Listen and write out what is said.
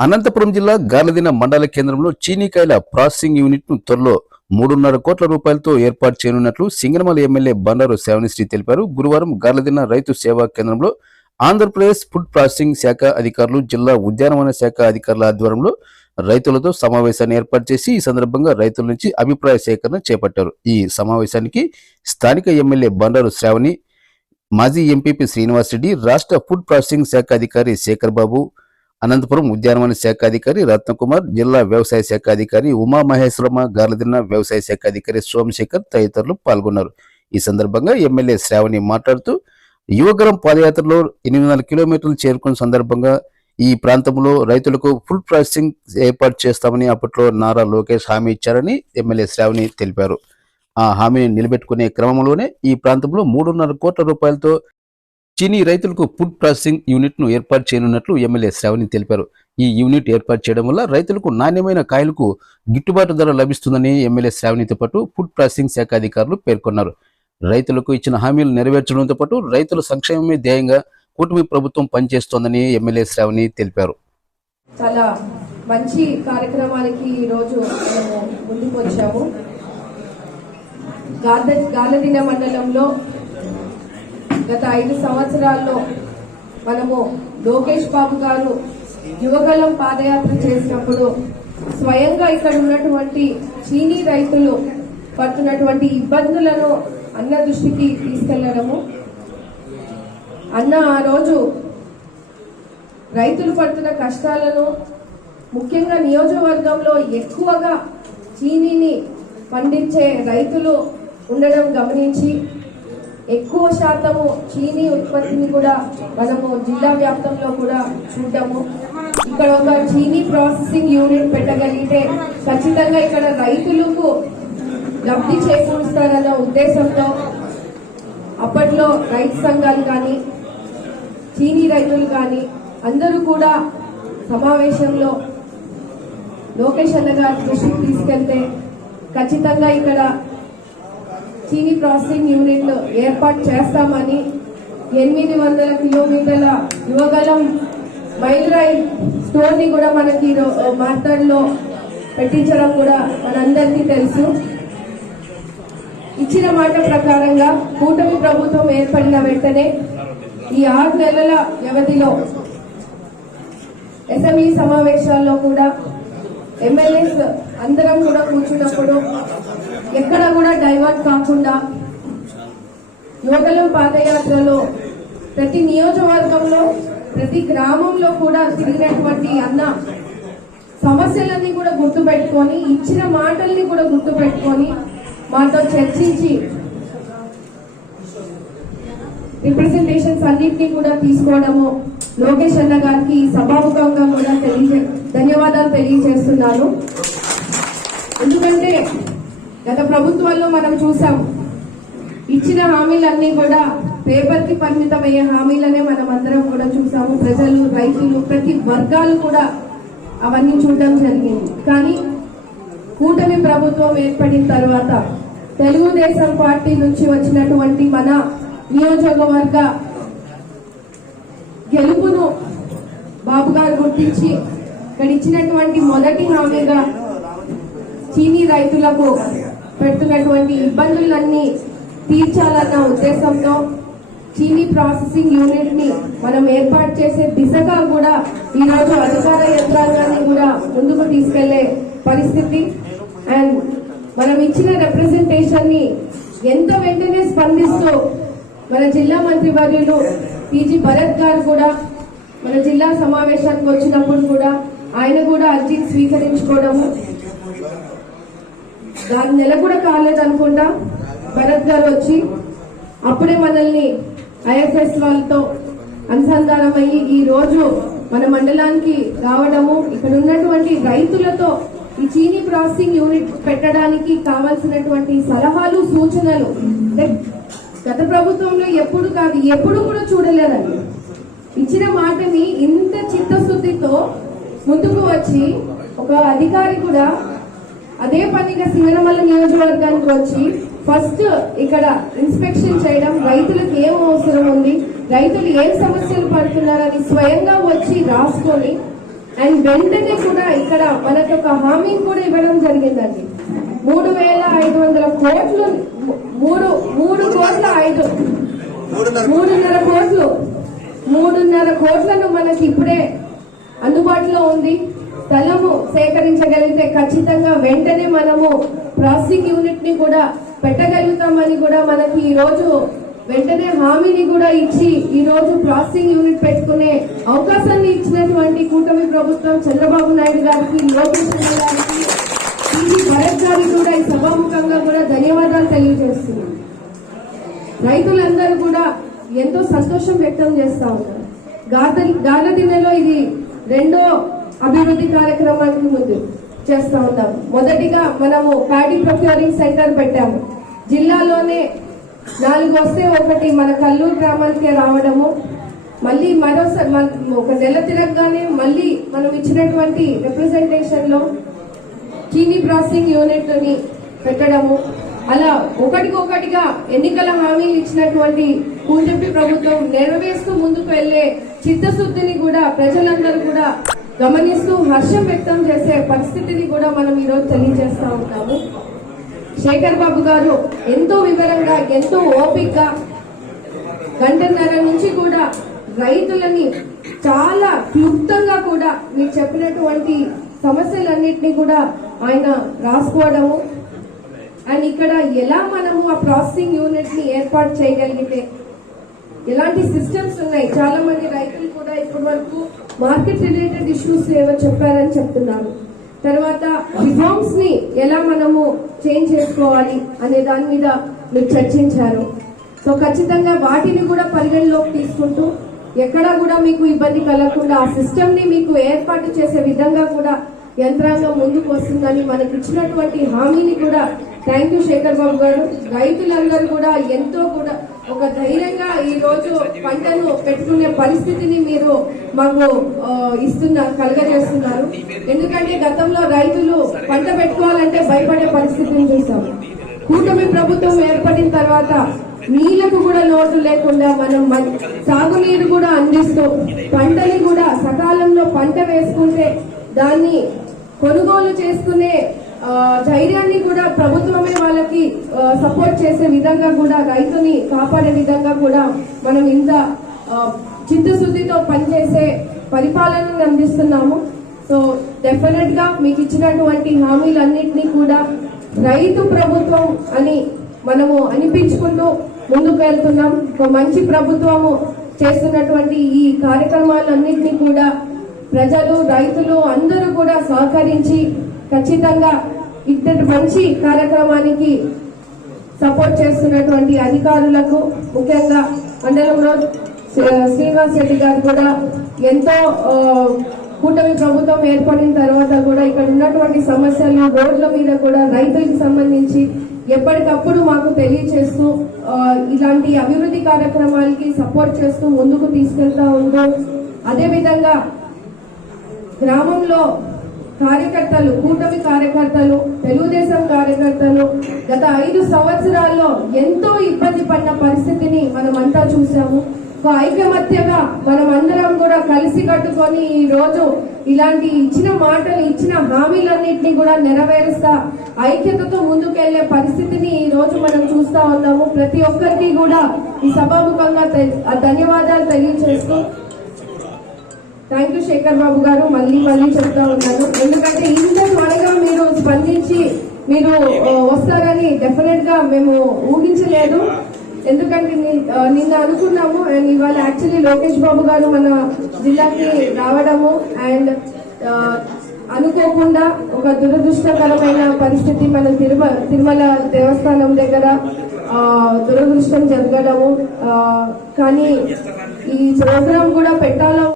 అనంతపురం జిల్లా గార్లదిన మండల కేంద్రంలో చీనీకాయల ప్రాసెసింగ్ యూనిట్ను త్వరలో మూడున్నర కోట్ల రూపాయలతో ఏర్పాటు చేయనున్నట్లు సింగనమల ఎమ్మెల్యే బండారు శ్రావణిశ్రీ తెలిపారు. గురువారం గార్లదిన రైతు సేవా కేంద్రంలో ఆంధ్రప్రదేశ్ ఫుడ్ ప్రాసెసింగ్ శాఖ అధికారులు జిల్లా ఉద్యానవన శాఖ అధికారుల ఆధ్వర్యంలో రైతులతో సమావేశాన్ని ఏర్పాటు చేసి ఈ సందర్భంగా రైతుల నుంచి అభిప్రాయ సేకరణ చేపట్టారు. ఈ సమావేశానికి స్థానిక ఎమ్మెల్యే బండారు శ్రావణి మాజీ ఎంపీపీ శ్రీనివాసరెడ్డి రాష్ట్ర ఫుడ్ ప్రాసెసింగ్ శాఖ అధికారి శేఖర్ బాబు అనంతపురం ఉద్యానవన శాఖ అధికారి రత్నకుమార్ జిల్లా వ్యవసాయ శాఖ అధికారి ఉమా మహేశ్వరమ్మ గార్లదిన్న వ్యవసాయ శాఖ అధికారి సోమశేఖర్ తదితరులు పాల్గొన్నారు. ఈ సందర్భంగా ఎమ్మెల్యే శ్రావణి మాట్లాడుతూ యువగరం పాదయాత్రలో ఎనిమిది వందల కిలోమీటర్లు చేరుకున్న సందర్భంగా ఈ ప్రాంతంలో రైతులకు ఫుడ్ ప్రాసెసింగ్ ఏర్పాటు చేస్తామని అప్పట్లో నారా లోకేష్ హామీ ఇచ్చారని ఎమ్మెల్యే శ్రావణి తెలిపారు. ఆ హామీని నిలబెట్టుకునే క్రమంలోనే ఈ ప్రాంతంలో మూడున్నర కోట్ల రూపాయలతో చీనీ రైతులకు ఫుడ్ ప్రాసెసింగ్ యూనిట్ను ఏర్పాటు చేయనున్నట్లు ఎమ్మెల్యే శ్రావణి తెలిపారు. ఈ యూనిట్ ఏర్పాటు చేయడం వల్ల రైతులకు నాణ్యమైన కాయలకు గిట్టుబాటు ధర లభిస్తుందని ఎమ్మెల్యే శ్రావణితో పాటు ఫుడ్ ప్రాసెసింగ్ శాఖ అధికారులు పేర్కొన్నారు. రైతులకు ఇచ్చిన హామీలు నెరవేర్చడంతో పాటు రైతుల సంక్షేమమే ధ్యేయంగా కూటమి ప్రభుత్వం పనిచేస్తోందని ఎమ్మెల్యే శ్రావణి తెలిపారు. చాలా మంచి కార్యక్రమానికి ఈరోజు ముందుకు వచ్చాము గార్ద గాలదిన మండలంలో గత ఐదు సంవత్సరాల్లో మనము లోకేష్ బాబు గారు యువగలం పాదయాత్ర చేసినప్పుడు స్వయంగా ఇక్కడ ఉన్నటువంటి చీనీ రైతులు పడుతున్నటువంటి ఇబ్బందులను అన్న దృష్టికి తీసుకెళ్ళడము. అన్న ఆ రోజు రైతులు పడుతున్న కష్టాలను ముఖ్యంగా నియోజకవర్గంలో ఎక్కువగా చీనీని పండించే రైతులు ఉండడం గమనించి ఎక్కువ శాతము చీనీ ఉత్పత్తిని కూడా మనము జిల్లా వ్యాప్తంలో కూడా చూడము. ఇక్కడ ఒక చీనీ ప్రాసెసింగ్ యూనిట్ పెట్టగలిగితే ఖచ్చితంగా ఇక్కడ రైతులకు లబ్ధి చేకూరుస్తారన్న ఉద్దేశంతో అప్పట్లో రైతు సంఘాలు కానీ చీనీ రైతులు కానీ అందరూ కూడా సమావేశంలో లోకేష్ అన్న గారి దృష్టికి తీసుకెళ్తే ఖచ్చితంగా ఇక్కడ చీనీ ప్రాసెసింగ్ యూనిట్ ఏర్పాటు చేస్తామని ఎనిమిది వందల కిలోమీటర్ల యువగలం మైలురాయి స్టోర్ని కూడా మనకి మార్తాడులో పెట్టించడం కూడా మనందరికీ తెలుసు. ఇచ్చిన మాట ప్రకారంగా కూటమి ప్రభుత్వం ఏర్పడిన వెంటనే ఈ ఆరు నెలల వ్యవధిలో అసెంబ్లీ సమావేశాల్లో కూడా ఎమ్మెల్యేస్ అందరం కూడా కూర్చున్నప్పుడు ఎక్కడ కూడా డైవర్ట్ కాకుండా యోగలు పాదయాత్రలో ప్రతి నియోజకవర్గంలో ప్రతి గ్రామంలో కూడా తిరిగినటువంటి అన్న సమస్యలన్నీ కూడా గుర్తుపెట్టుకొని ఇచ్చిన మాటల్ని కూడా గుర్తుపెట్టుకొని మాతో చర్చించి రిప్రజెంటేషన్స్ అన్నింటినీ కూడా తీసుకోవడము లోకేష్ అన్న గారికి సభాముఖంగా కూడా తెలియజే ధన్యవాదాలు తెలియజేస్తున్నాను. ఎందుకంటే గత ప్రభుత్వాల్లో మనం చూసాం ఇచ్చిన హామీలన్నీ కూడా పేపర్కి పరిమితమయ్యే హామీలనే మనం అందరం కూడా చూసాము. ప్రజలు రైతులు ప్రతి వర్గాలు కూడా అవన్నీ చూడడం జరిగింది. కానీ కూటమి ప్రభుత్వం ఏర్పడిన తర్వాత తెలుగుదేశం పార్టీ నుంచి వచ్చినటువంటి మన నియోజకవర్గ గెలుపును బాబు గారు గుర్తించి ఇక్కడ ఇచ్చినటువంటి మొదటి హామీగా చీనీ రైతులకు పెడుతున్నటువంటి ఇబ్బందులన్నీ తీర్చాలన్న ఉద్దేశంతో చీనీ ప్రాసెసింగ్ యూనిట్ని మనం ఏర్పాటు చేసే దిశగా కూడా ఈ రోజు అధికార యంత్రాంగాన్ని కూడా ముందుకు తీసుకెళ్ళే పరిస్థితి. అండ్ మనం ఇచ్చిన రిప్రజెంటేషన్ని ఎంత వెంటనే స్పందిస్తూ మన జిల్లా మంత్రి వర్యులు పీజీ భరత్ గారు కూడా మన జిల్లా సమావేశానికి వచ్చినప్పుడు కూడా ఆయన కూడా అర్జీని స్వీకరించుకోవడము దాని నెల కూడా కాలేదనుకుంటా? భరత్ గారు వచ్చి అప్పుడే మనల్ని ఐఎఫ్ఎస్ వాళ్ళతో అనుసంధానం అయ్యి ఈ రోజు మన మండలానికి రావడము ఇక్కడ ఉన్నటువంటి రైతులతో ఈ చీనీ ప్రాసెసింగ్ యూనిట్ పెట్టడానికి కావాల్సినటువంటి సలహాలు సూచనలు. అంటే గత ప్రభుత్వంలో ఎప్పుడు కాదు ఎప్పుడు కూడా చూడలేదండి. ఇచ్చిన మాటని ఇంత చిత్తశుద్ధితో ముందుకు వచ్చి ఒక అధికారి కూడా అదే పనిగా సింగనమల్ల నియోజకవర్గానికి వచ్చి ఫస్ట్ ఇక్కడ ఇన్స్పెక్షన్ చేయడం రైతులకు ఏం అవసరం ఉంది రైతులు ఏం సమస్యలు పడుతున్నారని స్వయంగా వచ్చి రాసుకొని అండ్ వెంటనే కూడా ఇక్కడ మనకు ఒక హామీని కూడా ఇవ్వడం జరిగిందండి. మూడు వేల ఐదు వందల కోట్లు మూడు మూడు కోట్ల ఐదు మూడున్నర కోట్లు మూడున్నర కోట్లను మనకి ఇప్పుడే అందుబాటులో ఉంది. స్థలము సేకరించగలిగితే ఖచ్చితంగా వెంటనే మనము ప్రాసెసింగ్ యూనిట్ని కూడా పెట్టగలుగుతామని కూడా మనకి ఈ రోజు వెంటనే హామీని కూడా ఇచ్చి ఈ రోజు ప్రాసెసింగ్ యూనిట్ పెట్టుకునే అవకాశాన్ని ఇచ్చినటువంటి కూటమి ప్రభుత్వం చంద్రబాబు నాయుడు గారికి లోకేష్ గారికి భరత్ గారికి కూడా ఈ సభాముఖంగా కూడా ధన్యవాదాలు తెలియజేస్తున్నాం. రైతులందరూ కూడా ఎంతో సంతోషం వ్యక్తం చేస్తా ఉన్నారు. గార్ల గార్లదిన్నెలో ఇది రెండో అభివృద్ధి కార్యక్రమానికి ముందు చేస్తా ఉన్నాం. మొదటిగా మనము ప్యాడీ ప్రొక్యూరింగ్ సెంటర్ పెట్టాము. జిల్లాలోనే నాలుగు వస్తే ఒకటి మన కల్లూరు గ్రామానికే రావడము. మళ్ళీ మరోసారి ఒక నెల తిరగగానే మళ్ళీ మనం ఇచ్చినటువంటి రిప్రజెంటేషన్లో చీనీ ప్రాసెసింగ్ యూనిట్ని పెట్టడము. అలా ఒకటికొకటిగా ఎన్నికల హామీలు ఇచ్చినటువంటి కూటమి ప్రభుత్వం నెరవేరుస్తూ ముందుకు వెళ్ళే చిత్తశుద్ధిని కూడా ప్రజలందరూ కూడా గమనిస్తూ హర్షం వ్యక్తం చేసే పరిస్థితిని కూడా మనం ఈరోజు తెలియజేస్తా ఉంటాము. శేఖర్ బాబు గారు ఎంతో వివరంగా ఎంతో ఓపికగా గంటన్నర నుంచి కూడా రైతులని చాలా క్లుప్తంగా కూడా మీరు చెప్పినటువంటి సమస్యలన్నింటినీ కూడా ఆయన రాసుకోవడము. అండ్ ఇక్కడ ఎలా మనము ఆ ప్రాసెసింగ్ యూనిట్ని ఏర్పాటు చేయగలిగితే ఎలాంటి సిస్టమ్స్ ఉన్నాయి. చాలా మంది రైతులు కూడా ఇప్పటి వరకు మార్కెట్ రిలేటెడ్ ఇష్యూస్ ఏవో చెప్పారని చెప్తున్నారు. తర్వాత రిఫార్మ్స్ని ఎలా మనము చేంజ్ చేసుకోవాలి అనే దాని మీద మీరు చర్చించారు. సో ఖచ్చితంగా వాటిని కూడా పరిగణలోకి తీసుకుంటూ ఎక్కడా కూడా మీకు ఇబ్బంది కలగకుండా ఆ సిస్టమ్ని మీకు ఏర్పాటు చేసే విధంగా కూడా యంత్రాంగం ముందుకు వస్తుందని మనకి ఇచ్చినటువంటి హామీని కూడా థ్యాంక్ యూ శేఖర్ బాబు గారు. రైతులందరూ కూడా ఎంతో కూడా ఒక ధైర్యంగా ఈ రోజు పంటను పెట్టుకునే పరిస్థితిని మీరు మాకు ఇస్తున్న ఇస్తున్నారు కలగజేస్తున్నారు. ఎందుకంటే గతంలో రైతులు పంట పెట్టుకోవాలంటే భయపడే పరిస్థితిని చూసాం. కూటమి ప్రభుత్వం ఏర్పడిన తర్వాత నీళ్ళకు కూడా లోటు లేకుండా మనం సాగునీరు కూడా అందిస్తూ పంటని కూడా సకాలంలో పంట వేసుకుంటే దాన్ని కొనుగోలు చేసుకునే ధైర్యాన్ని కూడా ప్రభుత్వమే వాళ్ళకి సపోర్ట్ చేసే విధంగా కూడా రైతుని కాపాడే విధంగా కూడా మనం ఇంత చిత్తశుద్ధితో పనిచేసే పరిపాలనను అందిస్తున్నాము. సో డెఫినెట్గా మీకు ఇచ్చినటువంటి హామీలన్నింటినీ కూడా రైతు ప్రభుత్వం అని మనము అనిపించుకుంటూ ముందుకు వెళ్తున్నాం. ఒక మంచి ప్రభుత్వము చేస్తున్నటువంటి ఈ కార్యక్రమాలన్నింటినీ కూడా ప్రజలు రైతులు అందరూ కూడా సహకరించి ఖచ్చితంగా ఇంతటి మంచి కార్యక్రమానికి సపోర్ట్ చేస్తున్నటువంటి అధికారులకు ముఖ్యంగా మండలంలో శ్రీనివాస్ రెడ్డి గారు కూడా ఎంతో కూటమి ప్రభుత్వం ఏర్పడిన తర్వాత కూడా ఇక్కడ ఉన్నటువంటి సమస్యలు రోడ్ల మీద కూడా రైతులకు సంబంధించి ఎప్పటికప్పుడు మాకు తెలియచేస్తూ ఇలాంటి అభివృద్ధి కార్యక్రమాలకి సపోర్ట్ చేస్తూ ముందుకు తీసుకెళ్తా ఉంటూ అదేవిధంగా గ్రామంలో కార్యకర్తలు కూటమి కార్యకర్తలు తెలుగుదేశం కార్యకర్తలు గత ఐదు సంవత్సరాల్లో ఎంతో ఇబ్బంది పడిన పరిస్థితిని మనం అంతా చూసాము ఒక ఐకమత్యగా మనం అందరం కూడా కలిసి కట్టుకొని ఈ రోజు ఇలాంటి ఇచ్చిన మాటలు ఇచ్చిన హామీలన్నింటినీ కూడా నెరవేరుస్తా ఐక్యతతో ముందుకెళ్ళే పరిస్థితిని ఈ రోజు మనం చూస్తా ఉన్నాము. ప్రతి ఒక్కరికి కూడా ఈ సభాముఖంగా ధన్యవాదాలు తెలియజేస్తూ థ్యాంక్ యూ శేఖర్ బాబు గారు. మళ్ళీ మళ్ళీ చెప్తా ఉన్నాను ఎందుకంటే ఇంత త్వరగా మీరు స్పందించి మీరు వస్తారని డెఫినెట్గా మేము ఊహించలేదు. ఎందుకంటే నిన్న అనుకున్నాము. అండ్ ఇవాళ యాక్చువల్లీ లోకేష్ బాబు గారు మన జిల్లాకి రావడము. అండ్ అనుకోకుండా ఒక దురదృష్టకరమైన పరిస్థితి మన తిరుమల తిరుమల దేవస్థానం దగ్గర దురదృష్టం జరగడము. కానీ ఈ ప్రోగ్రాం కూడా పెట్టాలో